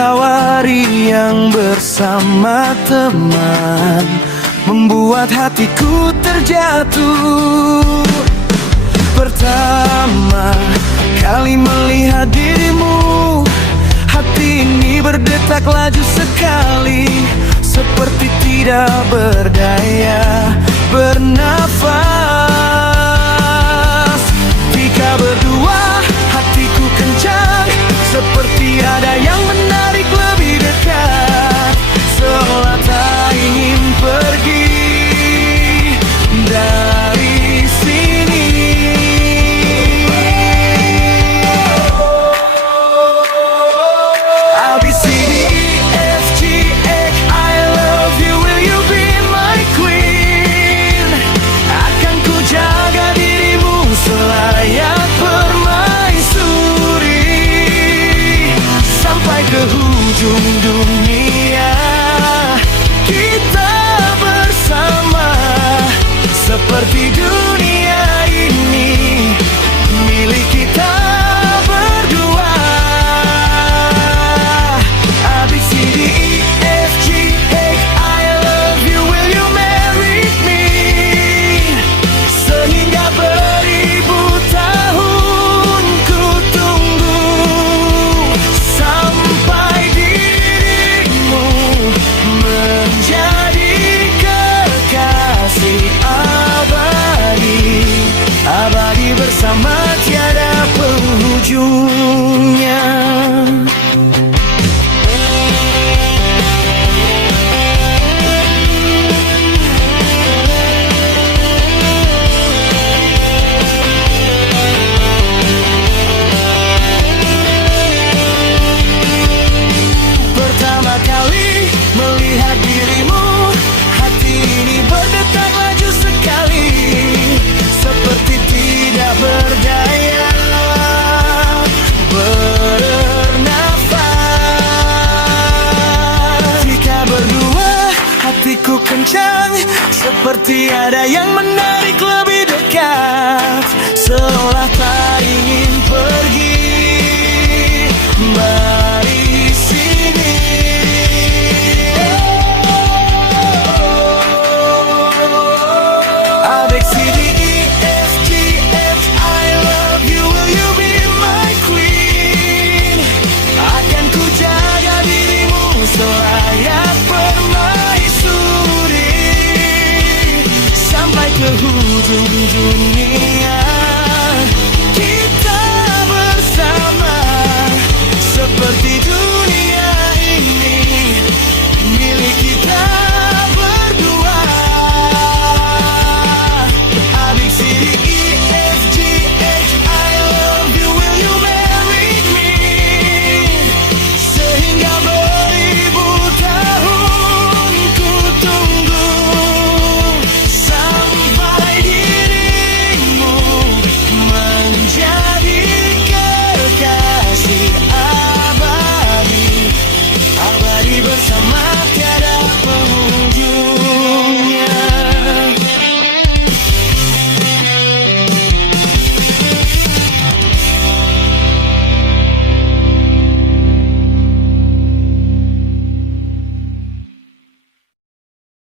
mentawari yang bersama teman membuat hatiku terjatuh. Pertama kali melihat dirimu, hati ini berdetak laju sekali, seperti tidak berdaya bernafas. Ketika berdua hatiku kencang, seperti ada yang menarik lebih dekat, seolah tak ingin pergi dari sini. A B C D E F G H I love you, will you be my queen? Akan ku jaga dirimu selayak permaisuri, sampai ke ujung dunia kita bersama, seperti dunia ini milik kita berdua. A B C D E F G H I love you, will you marry me? Sehingga beribu tahun ku tunggu, sampai dirimu menjadi kekasih abadi, abadi bersama tiada penghujungnya. Pertama kali melihat dirimu, hati ini berdetak laju sekali, seperti tidak berdaya bernafas. Jika berdua hatiku kencang, seperti ada yang menarik lebih dekat, seolah tak ingin pergi